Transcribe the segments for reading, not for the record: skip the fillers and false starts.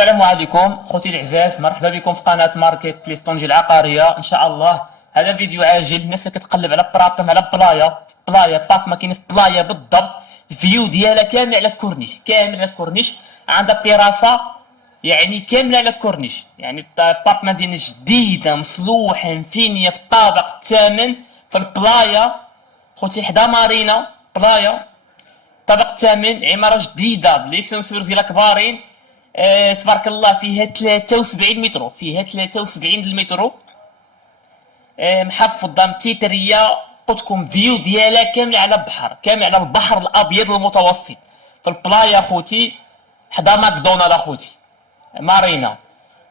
السلام عليكم خوتي العزاز، مرحبا بكم في قناه ماركت بليس طنجة العقاريه. ان شاء الله هذا فيديو عاجل. الناس اللي كتقلب على براطم، على بلايا بارتما كاين في بلايا بالضبط، الفيو ديالها كامل على الكورنيش، كامل على الكورنيش، عندها تيراسا يعني كامله على الكورنيش. يعني البارتمان ديالنا جديده مصلوحه مفينيه في الطابق الثامن في البلايا خوتي، حدا مارينا بلايا، الطابق الثامن، عماره جديده بليسنسورز ديالها كبارين. تبارك الله، فيها 73 مترو، فيها 73 المترو. محفظه متيتريه، قلت لكم فيو ديالها كامل على البحر، كامل على البحر الابيض المتوسط في البلايا اخوتي، حدا ماكدونالد اخوتي مارينا.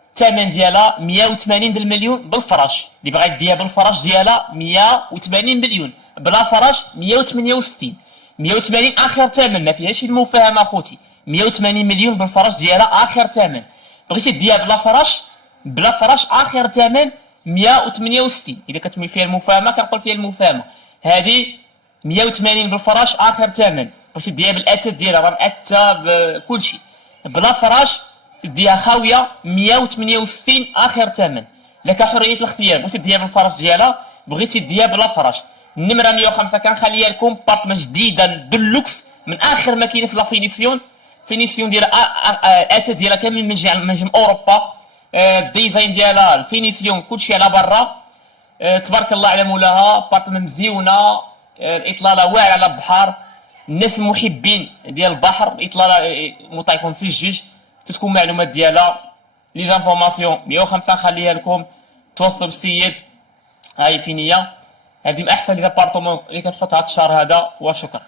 الثمن ديالها 180 المليون بالفراش، اللي بغا يديها بالفراش ديالها 180 مليون، بلا فراش 168. 180 اخر ثمن، ما فيهاش المفاهمه اخوتي. 180 مليون بالفراش ديالها اخر ثمن. بغيتي ديها بلا فراش، بلا فراش اخر ثمن 168. اذا كتمي فيها المفاهمه كنقول فيها المفاهمه هذه 180 بالفراش اخر ثمن. بغيتي ديها بالاثاث ديالها راه مأثه بكلشي، بلا فراش تديها خاويه 168 اخر ثمن. لك حريه الاختيار، بغيتي ديها بالفراش ديالها، بغيتي ديها بلا فراش. النمره 105 كنخليها لكم، بارتما جديده دلوكس من اخر ما كاين في لا فينيسيون. فينيسيون ديالها اثاث ديالها كامل من اوروبا. الديزاين ديالها الفينيسيون كلشي على برا. تبارك الله على مولاها، بارتما مزيونه. الاطلاله واعره على البحر، الناس المحبين ديال البحر الاطلاله مطيقون في الجيج. تكون معلومات ديالها لي زانفورماسيون 105 نخليها لكم، توصلوا بالسيد. هاي فينيه، هذه من احسن لي زابارتمون اللي كنحط هذا الشهر هذا، وشكرا.